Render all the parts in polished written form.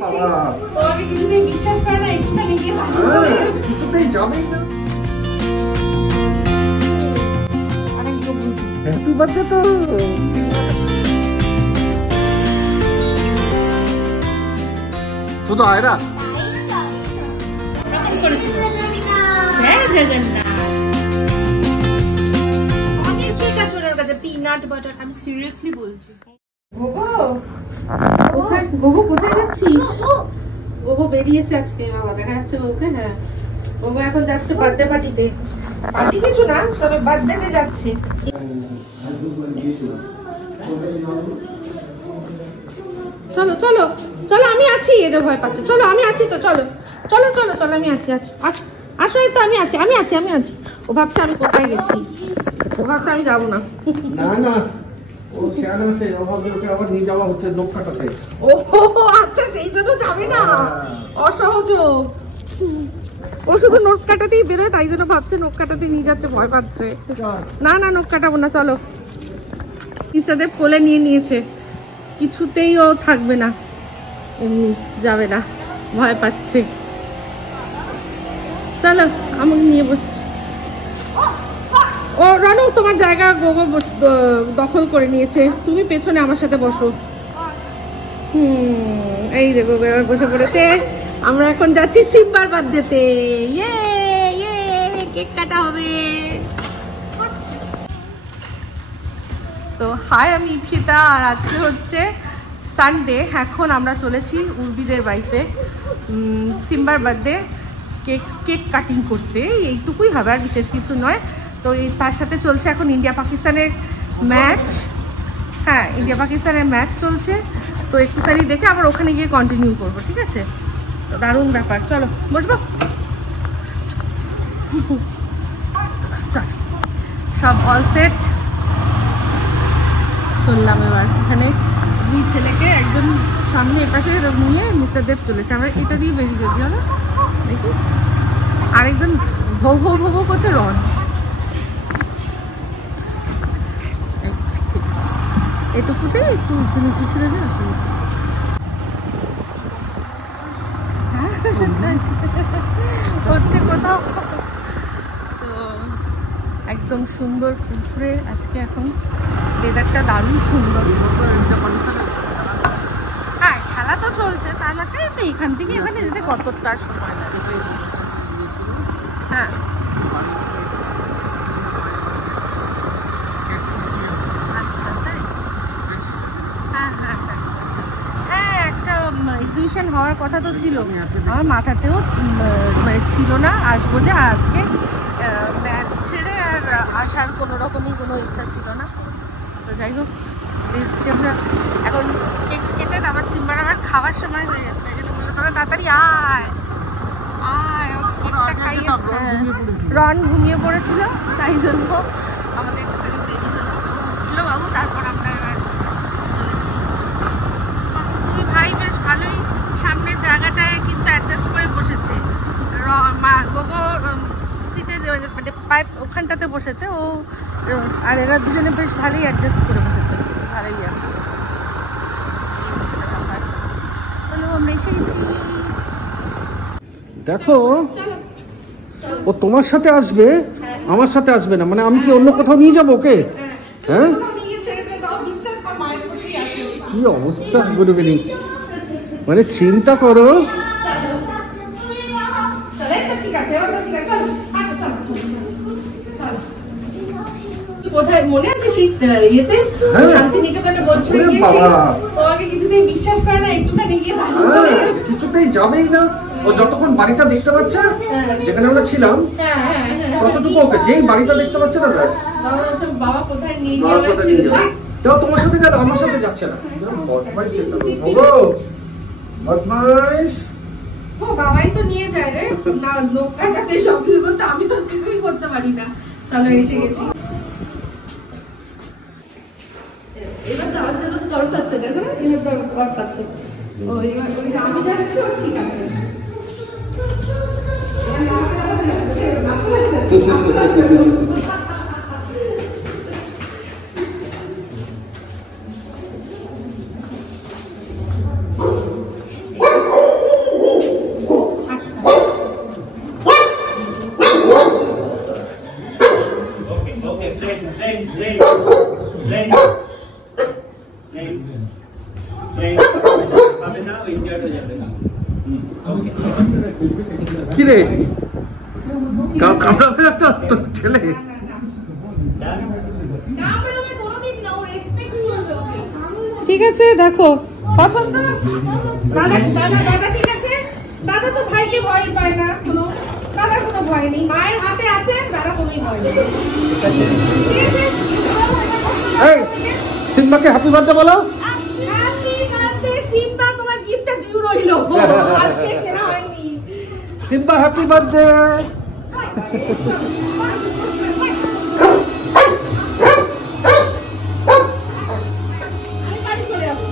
বাবা তোমাকে কিছুতেই বিশ্বাস করে না, একটুখানি গিয়ে কিছুতেই যাবেই না। হ্যাপি বার্থডে তো। শুধু আয়রা পিনাট বাটার। আমি সিরিয়াসলি বলছি। গোগো কোথায় যাচ্ছিস? গোগো বেরিয়েছে আজকে, বাবা দেখা যাচ্ছে ওকে। হ্যাঁ গোগো এখন যাচ্ছে বার্থডে পার্টিতে। পার্টি কিছু না, তবে বার্থডেতে যাচ্ছে। চলো চলো চলো, আমি আছি। এটা ভয় পাচ্ছে। চলো আমি আছি তো, চলো চলো চলো চলো, আমি আছি। আসো তো, আমি আছি আমি আছি আমি আছি। ও ভাবছে আমি কোথায় গেছি, ও ভাবছে আমি যাবো না। না না, ও শেয়ার আছে, ও ভাবছে ওকে আবার নিয়ে যাওয়া হচ্ছে নখ কাটাতে। ও আচ্ছা, সেই জন্য যাবে না। অসহযোগ। ও শুধু নখ কাটাতেই বেরোয়, তাই জন্য ভাবছে নখ কাটাতে নিয়ে যাচ্ছে, ভয় পাচ্ছে। না না, নখ কাটাবো না। চলো। ইসাদেব কোলে নিয়ে নিয়েছে, কিছুতেই ও থাকবে না, এমনি যাবে না, ভয় পাচ্ছে। চলো আমাকে নিয়ে বসছি। ও রানু, তোমার জায়গা গোগো দখল করে নিয়েছে, তুমি পেছনে আমার সাথে বসো। এই যে গোগো এবার বসে পড়েছে। আমরা এখন যাচ্ছি সিম্বার বার্থডেতে। ইয়ে ইয়ে, কেক কাটা হবে। তো হাই, আমি ইপসিতা, আর আজকে হচ্ছে সানডে। এখন আমরা চলেছি উর্বিদের বাড়িতে সিম্বার বার্থডে কেক কাটিং করতে। এইটুকুই হবে, আর বিশেষ কিছু নয়। তো তার সাথে চলছে এখন ইন্ডিয়া পাকিস্তানের ম্যাচ। হ্যাঁ, ইন্ডিয়া পাকিস্তানের ম্যাচ চলছে, তো একটুখানি দেখে আবার ওখানে গিয়ে কন্টিনিউ করবো। ঠিক আছে, তো দারুণ ব্যাপার। চলো বসবো। চল, সব অল সেট। চললাম এবার। এখানে দুই ছেলেকে একজন সামনে এপাশে নিয়ে মিস্টারদেব চলেছে। আমরা এটা দিয়ে বেরিয়ে যাবি, হলো দেখি। আরেকজন ভৌ ভৌ ভৌ করছে, রন। ঠিক আছে, এটুকুতে একটু উঁচু নিচু ছিল যে হচ্ছে কোথাও। তো একদম সুন্দর ফুরফুরে আজকে। এখন ওয়েদারটা দারুণ সুন্দর। হ্যাঁ, খেলা তো চলছে, তার মাঝখানে তো এখান থেকে এখানে যেতে কতটা সময় লাগবে। হ্যাঁ আচ্ছা, তাই। হ্যাঁ হ্যাঁ আচ্ছা। হ্যাঁ, একটা এক্সিবিশন হওয়ার কথা তো ছিল, আমার মাথাতেও ছিল না আসবো যে। আজকে ম্যাচ ছেড়ে আর আসার কোনো রকমই কোনো ইচ্ছা ছিল না। তো যাই হোক, এখন কেক কেটে আবার সিম্বার আবার খাওয়ার সময় হয়ে যাচ্ছে, তাই জন্য বললো তোরা তাড়াতাড়ি আয় আয়। কেকটা খাইয়ে রন ঘুমিয়ে পড়েছিল, তাই জন্য আমাদের একটুখানি দেরি হলো বাবু। তারপর আমরা এবার চলেছি। দুই ভাই বেশ ভালোই সামনের জায়গাটায় কিন্তু অ্যাডজাস্ট করে বসেছে। গোগো সিটে মানে পায়ে ওখানটাতে বসেছে ও, আর এরা দুজনে বেশ ভালোই অ্যাডজাস্ট করে বসেছে, ভালোই আছে। আমরা এসে গেছি। দেখো, ও তোমার সাথে আসবে, আমার সাথে আসবে না। মানে আমি কি অন্য কোথাও নিয়ে যাবো ওকে? হ্যাঁ, কি অবস্থা করবে, মানে চিন্তা করো। কোথায় মনে আছে সেই ইয়েতে শান্তিনিকেতনে বলছিল তোমাকে কিছুতেই বিশ্বাস করে না, একটুখানি গিয়ে কিছুতেই যাবেই না। ও যতক্ষণ বাড়িটা দেখতে পাচ্ছে, যেখানে আমরা ছিলাম, ততটুকু ওকে। যেই বাড়িটা দেখতে পাচ্ছে না, ব্যাস বাবা কোথায় নিয়ে গেল। তাও তোমার সাথে গেল, আমার সাথে যাচ্ছে না। বদমাইশ, বদমাইশ। ও বাবাই তো নিয়ে যায় রে, না লোক কাটাতে সবকিছু করতে, আমি তো কিছুই করতে পারি না। চলো এসে গেছি। এবার যাওয়ার জন্য দর পাচ্ছে, দেখো না, এবার দর পাচ্ছে। ও এবার আমি যাচ্ছি, ও ঠিক আছে। কি রে কামড়াবে না তো ছেলে? ঠিক আছে দেখো পছন্দ। দাদা দাদা দাদা ঠিক আছে। দাদা তো ভাইকে ভয় পায় না, কোনো দাদার কোনো ভয় নেই, মায়ের হাতে আছে, দাদা কোনোই ভয় নেই। এই সিম্বাকে হ্যাপি বার্থডে বলো। হ্যাপি বার্থডে সিম্বা, তোমার গিফটটা ডিউ রইলো, আজকে কেনা হয়নি। Simba happy birthday. আমি বাড়ি চলে যাবো।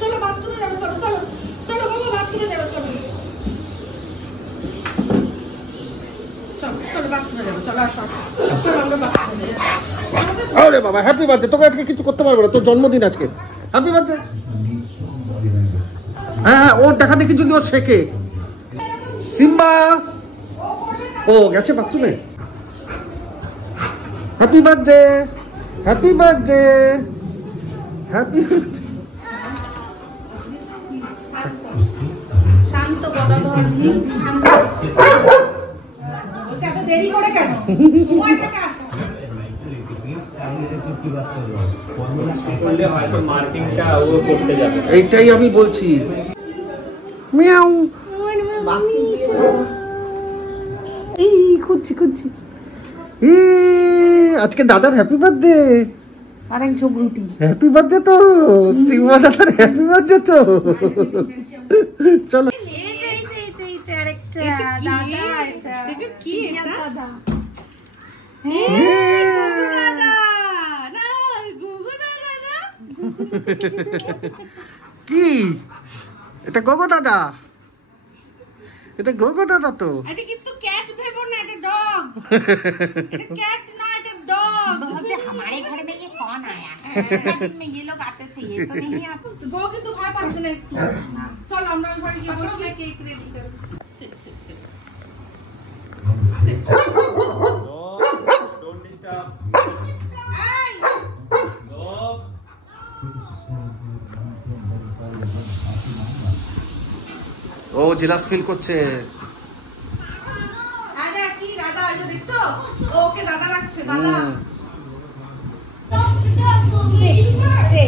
চলো বাথরুমে যাবো, চলো চলো চলো বাবা বাথরুমে যাবো, চলো চলো বাথরুমে যাবো, চলো আসো চলো আমরা বাথরুমে যাবো। আরে বাবা হ্যাপি বার্থডে। তোকে আজকে কিছু করতে পারবো না, তোর জন্মদিন আজকে। Happy birthday. হ্যাঁ ওর দেখা দেখি যদি ওর শেখে। সিম্বা ও গেছে বাথরুমে। Happy birthday happy birthday happy birthday. শান্ত গদাধর বলছে এত দেরি করে কেন, সময় থাকে আসো। এইটাই আমি বলছি। মিয়াও এই খুঁজছি খুঁজছি। আজকে দাদার হ্যাপি বার্থডে। আর এক ঝোপ রুটি। হ্যাপি বার্থডে তো সিম্বা দাদার হ্যাপি বার্থডে তো। চলো কি এটা গোগো দাদা, এটা গোগো দাদা তো। এটা কিন্তু ক্যাট ভেবো না, এটা ডগ। এটা ক্যাট না, এটা ডগ। मुझे हमारे घर में ये कौन आया है? दिन में ये लोग आते थे, ये तो नहीं आते। गो কিন্তু ভয় পাচ্ছে না একটু। চল আমরা ওই ঘরে গিয়ে বসে কেক রেডি করব। Sit sit sit. Don't disturb. এই No. ও জেলাস ফিল করছে। দাদা কি দাদা আজ দেখছো? ওকে দাদা লাগছে দাদা। স্টে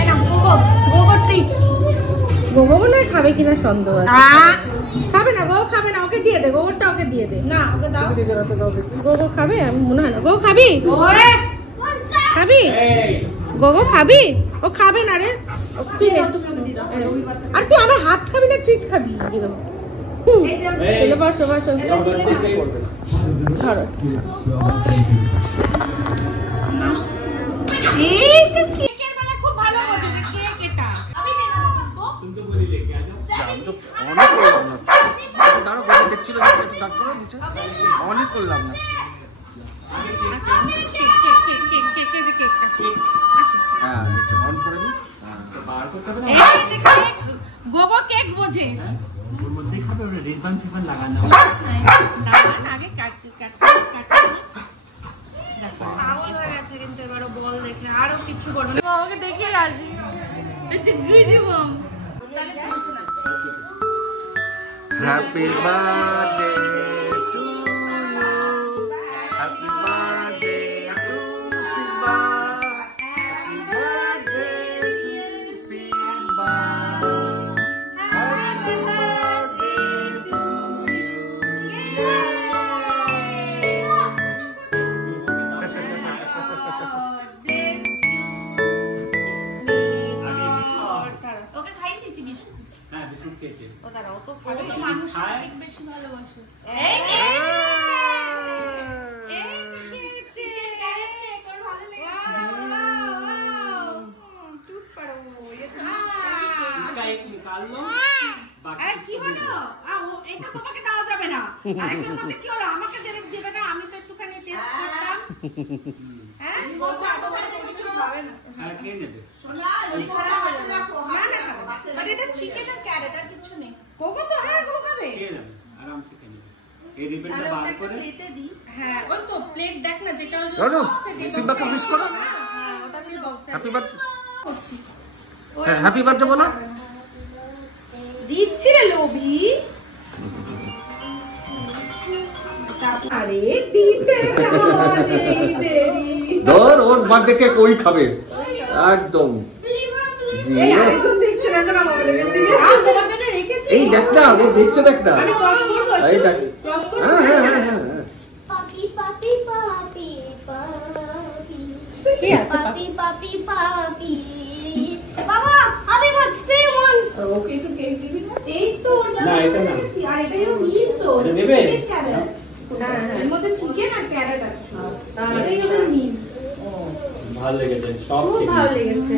এনা গোগো গোগো ট্রিট। গোগো মনে হয় খাবে কিনা সন্দেহ আছে। খাবে না, গোগো খাবে না, ওকে দিয়ে দে, গোগোটা ওকে দিয়ে দে। না ওকে দাও। গোগো খাবে? আমি মনে হয় না। গোগো খাবি? ওরে খাবি? গোগো খাবি? ও খাবে না রে। তুই আর তুই আমার হাত খাবি না ট্রিট খাবি? একদম চলো বসো বসো। ধরো এই তো কেকের বেলা খুব ভালো বলছে যে কেক এটা আমি দেব না। तुमको बोली लेके आ जाओ। আমি তো অনেক করলাম না। দাঁড়ো গোগো দেখছিল যে একটু দাঁড় করো নিচে। অনেক করলাম না। হ্যাঁ এটা অন করে দিই। बाहर को कब গোগো কেক বোঝে। ওর মধ্যে খাবে, ওটা রিবন ফিবন লাগানো। আগে কাটতে পাগল হয়ে গেছে কিন্তু এবারও বল দেখে আরো কিছু করবে না। ওকে দেখে আসি একটু গ্রিজি বম। Happy birthday to you, happy birthday to Simba, happy birthday to Simba, happy birthday to ওকে খাই দিয়েছি বিস্কুট। হ্যাঁ বিস্কুট খেয়েছে। ও দাঁড়া, ও তো খাবে তো মানুষ কেক বেশি ভালোবাসে। এই খেয়েছে ক্যারেট কেক ওর ভালো লেগেছে। চুপ করো ये तो इसका एक निकाल लो। আরে কি হলো? এটা তোমাকে দেওয়া যাবে না। আরেকজন বলছে কি হলো? আমাকে দেবে না, আমি তো একটুখানি টেস্ট করতাম। হ্যাঁ বলতে এত বড় কিছু খাবে না। আর খেয়ে নেবে। না না খাবে। বাট এটা চিকেন আর ক্যারেট আর কিছু নেই। কোকো তো হ্যাঁ কোকো খাবে। খেয়ে নেবে, আরাম से খেয়ে নেবে। এই রিপেলটা বার করে প্লেটে দি। হ্যাঁ ওই তো প্লেট দেখ না যেটা ওই জানো, বক্সে দে। সিম্বাকে উইশ করো। হ্যাঁ ওটা সেই বক্সে হ্যাপি বার্থডে। করছি। হ্যাঁ হ্যাপি বার্থডে বলো। দিচ্ছি রে লোভি। আরে দিতে ধর ওর বার্থডে কেক ওই খাবে একদম। জি এই দেখ না ও দেখছে, দেখ না এই দেখ। হ্যাঁ হ্যাঁ হ্যাঁ হ্যাঁ পাপি পাপি পাপি পাপি কি আছে পাপি পাপি পাপি বাবা আমি বাচ্চা মন ওকে একটু কেক দিবি না? এই তো না, এটা না। আর এটা ইউ তো এটা নেবে? Chicken carrot. হ্যাঁ এর মধ্যে চিকেন আর ক্যারেট আছে। এটাই হলো নিম। ভালো লেগেছে সব খুব ঠিক ভালো লেগেছে।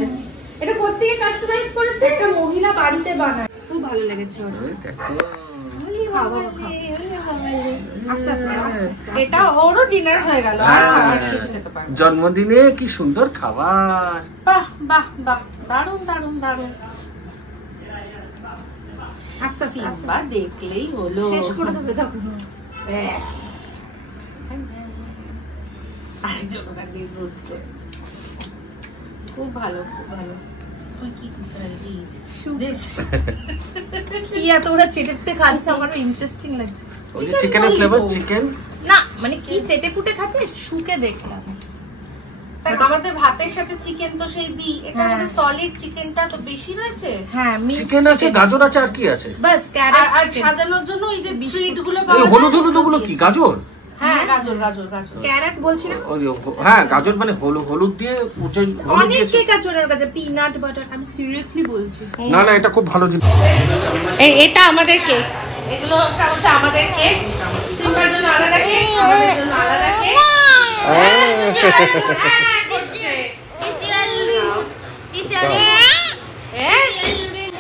এটা কোত্থেকে কাস্টমাইজ করেছে? একটা মহিলা বাড়িতে বানায়। খুব ভালো লেগেছে ওর। দেখো খাবো আস্তে আস্তে আস্তে আস্তে। এটা ওরও ডিনার হয়ে গেল। আর কিছু খেতে পারবে না। জন্মদিনে কি সুন্দর খাবার। বাহ বাহ বাহ দারুণ দারুণ দারুণ। আস্তে আস্তে সিম্বা দেখলেই হলো। শেষ করে দেবে তখন। আরেকজন ওখান দিয়ে ঘুরছে। খুব ভালো খুব ভালো। তুই কি করবি? কি এত ওরা চেটে খাচ্ছে আমারও ইন্টারেস্টিং লাগছে। ওই যে চিকেনের ফ্লেভার চিকেন না মানে কি চেটে পুটে খাচ্ছে শুকে দেখলাম। আমাদের ভাতের সাথে চিকেন তো সেই দিই, এটা আমাদের সলিড চিকেনটা তো বেশি রয়েছে। হ্যাঁ চিকেন আছে, গাজর আছে, আর কি আছে? বাস ক্যারেট আর সাজানোর জন্য এই যে ট্রিট গুলো ওই পাওয়া যায় হলুদ হলুদ ওগুলো কি গাজর? হ্যাঁ গাজর গাজর গাজর ক্যারেট বলছি না। হ্যাঁ গাজর মানে হলুদ দিয়ে অনেক কেক আছে ওর কাছে পিনাট বাটার। আমি সিরিয়াসলি বলছি। না না এটা খুব ভালো জিনিস। এটা আমাদের কেক, এগুলো সব হচ্ছে আমাদের কেক। সিম্বার জন্য আলাদা কেক, আমাদের জন্য আলাদা কেক।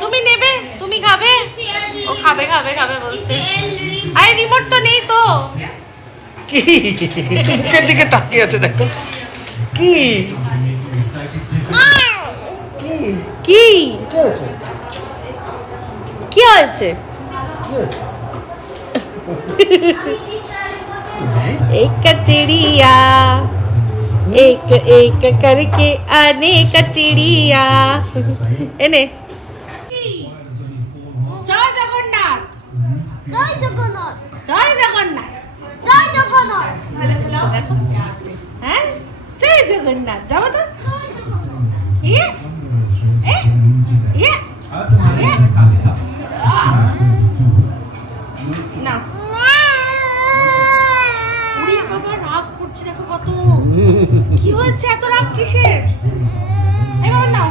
তুমি নেবে, তুমি খাবে? ও খাবে খাবে খাবে বলছে। আরে রিমোট তো নেই তো। কি চুপকের দিকে তাকিয়ে আছে দেখো। কি কি কি হয়েছে? एक चिड़िया एक एक करके अनेक चिड़िया এনে জয় জগন্নাথ জয় জগন্নাথ জয় জগন্নাথ জয় জগন্নাথ হ্যাঁ জয় জগন্নাথ যাবো তো ইয়ে ইয়ে না উড়ি বাবা রাগ করছে দেখো কত। কি হচ্ছে এত রাগ কিসের? এবার নাও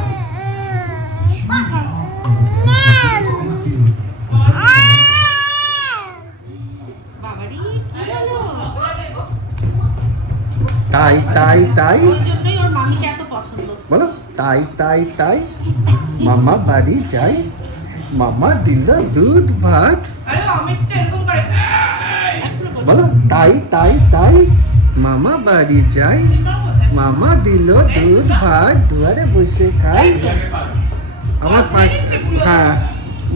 বাবারি কি হলো? তাই তাই তাই ওর জন্যই ওর মামিকে এত পছন্দ। বলো তাই তাই তাই মামা বাড়ি যাই, মামা দিল দুধ ভাত। আরে অমিতটা এরকম করে বলো তাই তাই তাই মামা বাড়ি যাই, মামা দিল দুধ ভাত, দুয়ারে বসে খাই। আমার হ্যাঁ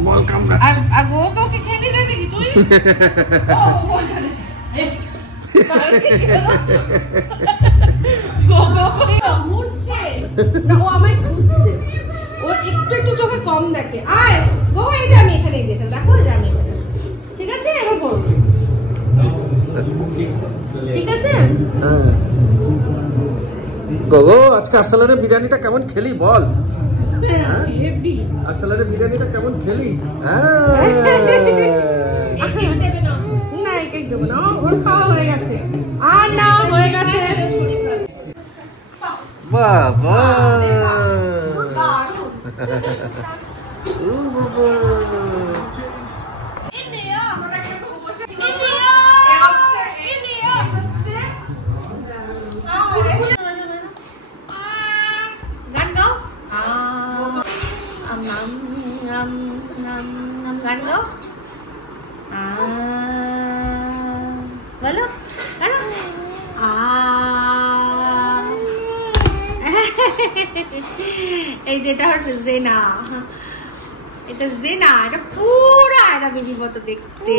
বল কামড়াচ্ছে। আর ও কাউকে খেয়ে দিলে নাকি তুই? ও ওইখানে ঘুরছে না, ও আমায় খুঁজছে। ওর একটু একটু চোখে কম দেখে। আয় বাবা এই যে আমি এখানে দেখে দেখো এই যে আমি এখানে। ঠিক আছে এবার বল ঠিক আছে। গগো আজকে আরসালানের বিরিয়ানিটা কেমন খেলি বল? হেভি আরসালানের বিরিয়ানিটা কেমন খেলি? না এক এক দেবো না, ওর খাওয়া হয়ে গেছে। আর না হয়ে গেছে। বাবা গান গাও। গান গাও বলো এই যেটা হচ্ছে জেনা, এটা জেনা, এটা পুরো একটা বেবির মতো দেখতে।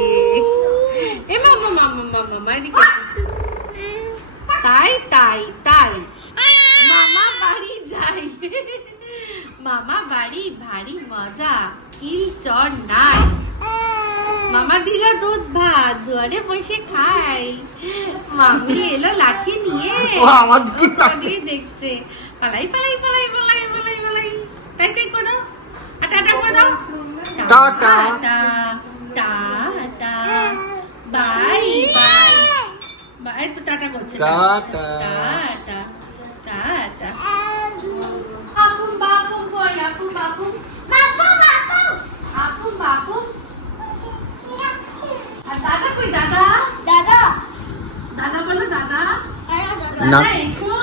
এ মামা মামা মামা মা এদিকে তাই তাই তাই মামা বাড়ি যাই মামা বাড়ি ভারী মজা কিল চর নাই মামা দিল দুধ ভাত দুয়ারে বসে খাই মামি এলো লাঠি নিয়ে আমার দেখছে পালাই পালাই পালাই পালাই পালাই পালাই তাই তাই করো টাটা করো tata tata bye bye by তো টাটা করছে টাটা টাটা টাটা আপু বাপু কই আপু বাপু বাবু বাবু আপু বাপু আর দাদা কই দাদা দাদা দাদা বলো দাদা না। দাদা এসো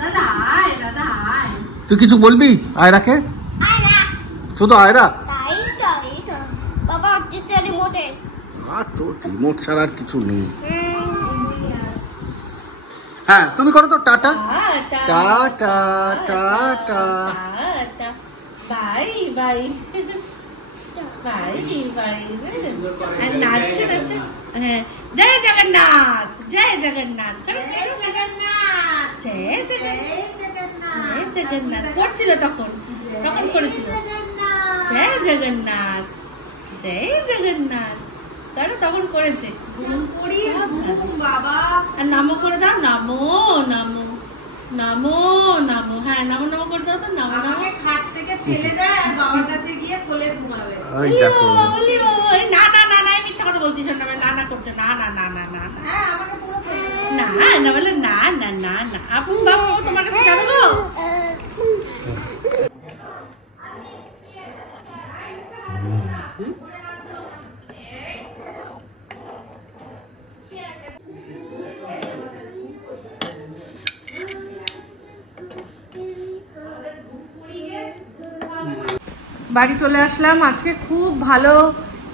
দাদা আয় দাদা আয় তুই কিছু বলবি আয়রাকে? আয়রা শুধু আয়রা? তাই তাই তো বাবা দিছে রিমোটে আর তোর রিমোট ছাড়া আর কিছু নেই। হ্যাঁ তুমি করো তো tata tata tata bye bye bye bye আর নাচছে নাচছে হ্যাঁ জয় জগন্নাথ জয় জগন্নাথ জয় জগন্নাথ জয় জগন্নাথ জয় জগন্নাথ করছিল তখন তখন করেছিল জয় জগন্নাথ জয় জগন্নাথ তারা তখন করেছে বাবা আর নামো করে দাও নামো নামো নামো নামো হ্যাঁ নামো নামো করে দাও তো নামো নামো খাট থেকে ফেলে দেয় আর বাবার কাছে গিয়ে কোলে ঘুমাবে ওই দেখো না না না না মিথ্যা কথা বলছিস না না করছে না না না না না হ্যাঁ আমাকে পুরো না না বলে না না না না আপু বাবু তোমার কাছে যাবো গো বাড়ি চলে আসলাম আজকে খুব ভালো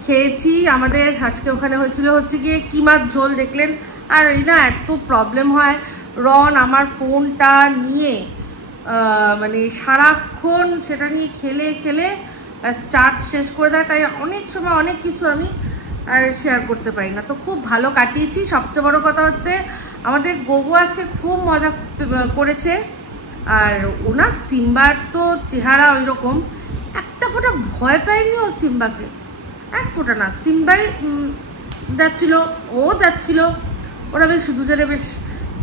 খেয়েছি আমাদের আজকে ওখানে হয়েছিল হচ্ছে গিয়ে কি মাছ ঝোল দেখলেন আর এই না এত প্রবলেম হয় রন আমার ফোনটা নিয়ে মানে সারাক্ষণ সেটা নিয়ে খেলে খেলে চার্জ শেষ করে দেয় তাই অনেক সময় অনেক কিছু আমি আর শেয়ার করতে পারি না তো খুব ভালো কাটিয়েছি সবচেয়ে বড় কথা হচ্ছে আমাদের গোগো আজকে খুব মজা করেছে আর ওনার সিম্বার তো চেহারা ওই রকম একটা ফোঁটা ভয় পায়নি ও সিম্বাকে এক ফোঁটা না সিম্বাই যাচ্ছিল ও যাচ্ছিল ওরা বেশ দুজনে বেশ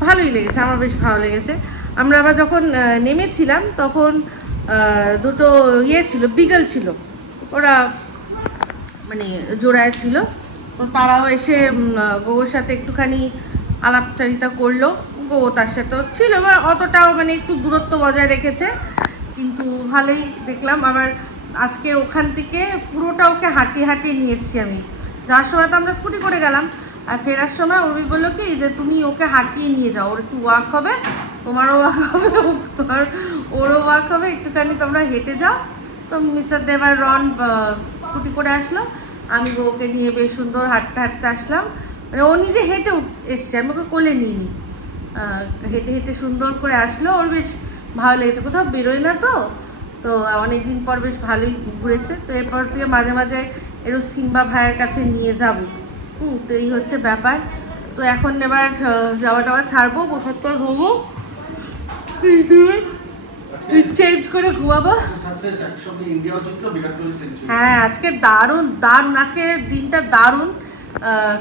ভালোই লেগেছে আমার বেশ ভালো লেগেছে আমরা আবার যখন নেমেছিলাম তখন দুটো ইয়ে ছিল বিগল ছিল ওরা মানে জোড়ায় ছিল তো তারাও এসে গোগোর সাথে একটুখানি আলাপচারিতা করলো গোগো তার সাথেও ছিল বা অতটাও মানে একটু দূরত্ব বজায় রেখেছে কিন্তু ভালোই দেখলাম আবার আজকে ওখান থেকে পুরোটা ওকে হাঁটিয়ে হাঁটিয়ে নিয়ে এসেছি আমি যাওয়ার সময় তো আমরা স্কুটি করে গেলাম আর ফেরার সময় ওই বললো কি যে তুমি ওকে হাঁটিয়ে নিয়ে যাও ওর একটু ওয়াক হবে তোমারও ওয়াক হবে তোমার ওরও ওয়াক হবে একটুখানি তোমরা হেঁটে যাও তো মিস্টার দেব আর রন স্কুটি করে আসলো আমি ওকে নিয়ে বেশ সুন্দর হাঁটতে হাঁটতে আসলাম মানে ও নিজে হেঁটে এসছে আমি ওকে কোলে নিইনি হেঁটে হেঁটে সুন্দর করে আসলো ওর বেশ ভালো লেগেছে কোথাও বেরোয় না তো তো অনেকদিন পর বেশ ভালোই ঘুরেছে তো এরপর থেকে মাঝে মাঝে এরও সিম্বা ভাইয়ের কাছে নিয়ে যাবো তো এই হচ্ছে ব্যাপার তো এখন এবার যাওয়া টাওয়া ছাড়বো বছর ঘুমো চেঞ্জ করে ঘুমাবো হ্যাঁ আজকে দারুণ দারুণ আজকে দিনটা দারুণ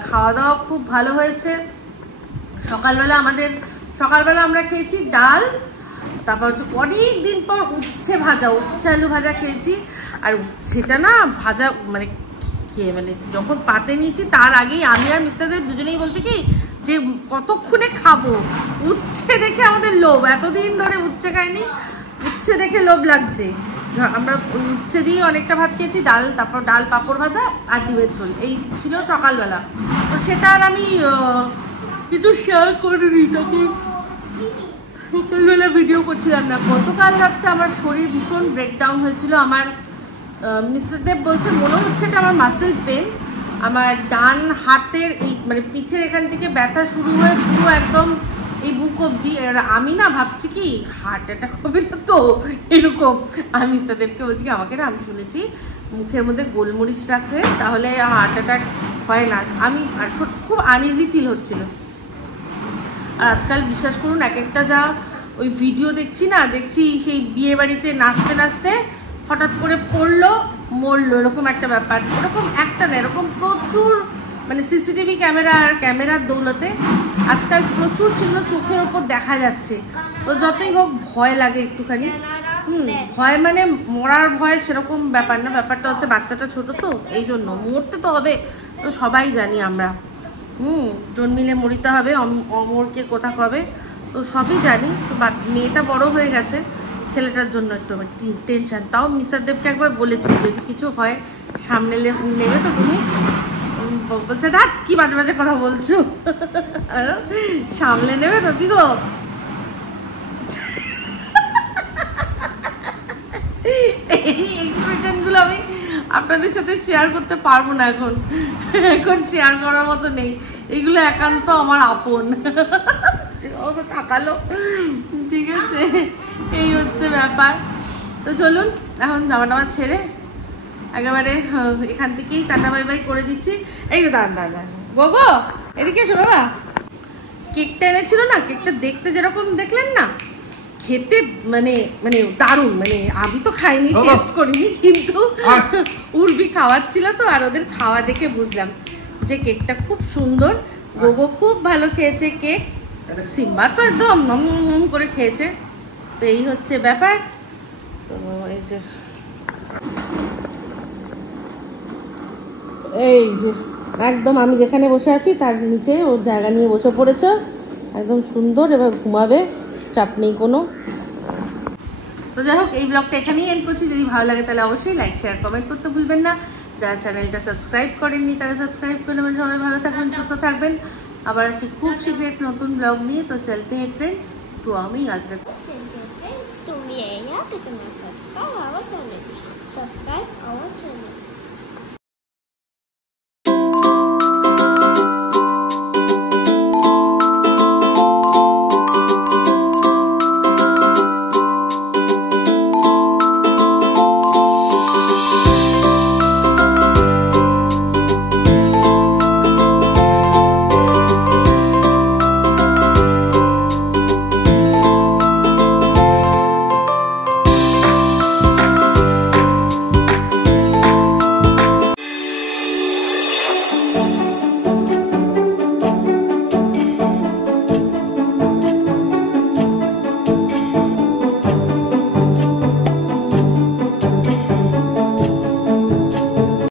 খাওয়া দাওয়া খুব ভালো হয়েছে সকালবেলা আমরা খেয়েছি ডাল তারপর হচ্ছে অনেক দিন পর উচ্ছে ভাজা উচ্ছে আলু ভাজা খেয়েছি আর সেটা না ভাজা মানে খেয়ে মানে যখন পাতে নিয়েছি তার আগেই আমি আর মিত্রাদের দুজনেই বলছি কি যে কতক্ষণে খাবো উচ্ছে দেখে আমাদের লোভ এতদিন ধরে উচ্ছে খাইনি উচ্ছে দেখে লোভ লাগছে আমরা উচ্ছে দিয়ে অনেকটা ভাত খেয়েছি ডাল তারপর ডাল পাঁপড় ভাজা আর ডিমের ঝোল এই ছিল সকালবেলা তো সেটা আর আমি কিছু শেয়ার করিনি তখন সকালবেলা ভিডিও করছিলাম না গতকাল রাত্রে আমার শরীর ভীষণ ব্রেকডাউন হয়েছিল আমার মিস্টার দেব বলছে মনে হচ্ছে এটা আমার মাসেল পেন আমার ডান হাতের এই মানে পিঠের এখান থেকে ব্যথা শুরু হয়ে পুরো একদম এই বুক অবধি আমি না ভাবছি কি হার্ট অ্যাটাক হবে না তো এরকম আমি মিস্টার দেবকে বলছি কি আমাকে না আমি শুনেছি মুখের মধ্যে গোলমরিচ রাখলে তাহলে হার্ট অ্যাটাক হয় না। আমি খুব আনইজি ফিল হচ্ছিল। আর আজকাল বিশ্বাস করুন এক একটা যা ওই ভিডিও দেখছি সেই বিয়ে বাড়িতে নাচতে নাচতে হঠাৎ করে পড়লো মরলো, এরকম একটা ব্যাপার। এরকম একটা না, এরকম প্রচুর মানে সিসিটিভি ক্যামেরার দৌলতে আজকাল প্রচুর সেগুলো চোখের ওপর দেখা যাচ্ছে। তো যতই হোক ভয় লাগে একটুখানি। ভয় মানে মরার ভয় সেরকম ব্যাপার না, ব্যাপারটা হচ্ছে বাচ্চাটা ছোট তো এই জন্য মরতে তো হবে, তো সবাই জানি আমরা। জন্মিলে মরিতে হবে, অমরকে কোথা কবে, তো সবই জানি। তো মেয়েটা বড় হয়ে গেছে, ছেলেটার জন্য একটু টেনশন। তাও মিস্টার দেবকে একবার বলেছি যদি কিছু হয় সামনে নেবে তো তুমি। বলছে দেখ কি বাজে বাজে কথা বলছো, সামলে নেবে তো কি গো। এই এক্সপ্রেশন গুলো আমি আপনাদের সাথে শেয়ার করতে পারবো না, এখন শেয়ার করার মতো নেই। এগুলো একান্ত আমার আপন। থাকালো, ঠিক আছে, এই হচ্ছে ব্যাপার। তো চলুন এখন জামা টামা ছেড়ে একেবারে এখান থেকেই টাটা বাই বাই করে দিচ্ছি। এই তো দাঁড়ান গোগো এদিকে এসো বাবা। কেকটা এনেছিল না, কেকটা দেখতে যেরকম দেখলেন না, খেতে মানে দারুণ। মানে আমি তো খাইনি, টেস্ট করিনি, কিন্তু উর্বি খাওয়াচ্ছিল তো, আর ওদের খাওয়া দেখে বুঝলাম যে কেকটা খুব সুন্দর। গোগো খুব ভালো খেয়েছে কেক, সিম্বা তো একদম করে খেয়েছে। তো এই হচ্ছে ব্যাপার। তো এই যে একদম আমি যেখানে বসে আছি তার নিচে ওর জায়গা নিয়ে বসে পড়েছে, একদম সুন্দর। এবার ঘুমাবে, চাপ নেই কোনো। তো যাই হোক এই ব্লগটা এখানেই এন্ড করছি। যদি ভালো লাগে তাহলে অবশ্যই লাইক শেয়ার কমেন্ট করতে ভুলবেন না। যারা চ্যানেলটা সাবস্ক্রাইব করেননি তারা সাবস্ক্রাইব করে নেবেন। সবাই ভালো থাকবেন, সুস্থ থাকবেন। আবার আসছি খুব শীঘ্র এক নতুন ব্লগ নিয়ে। তো চলতে হ্যাঁ ফ্রেন্ডস, তো আমি আজকে তুমি এই তোমরা সাবস্ক্রাইব আমার চ্যানেল।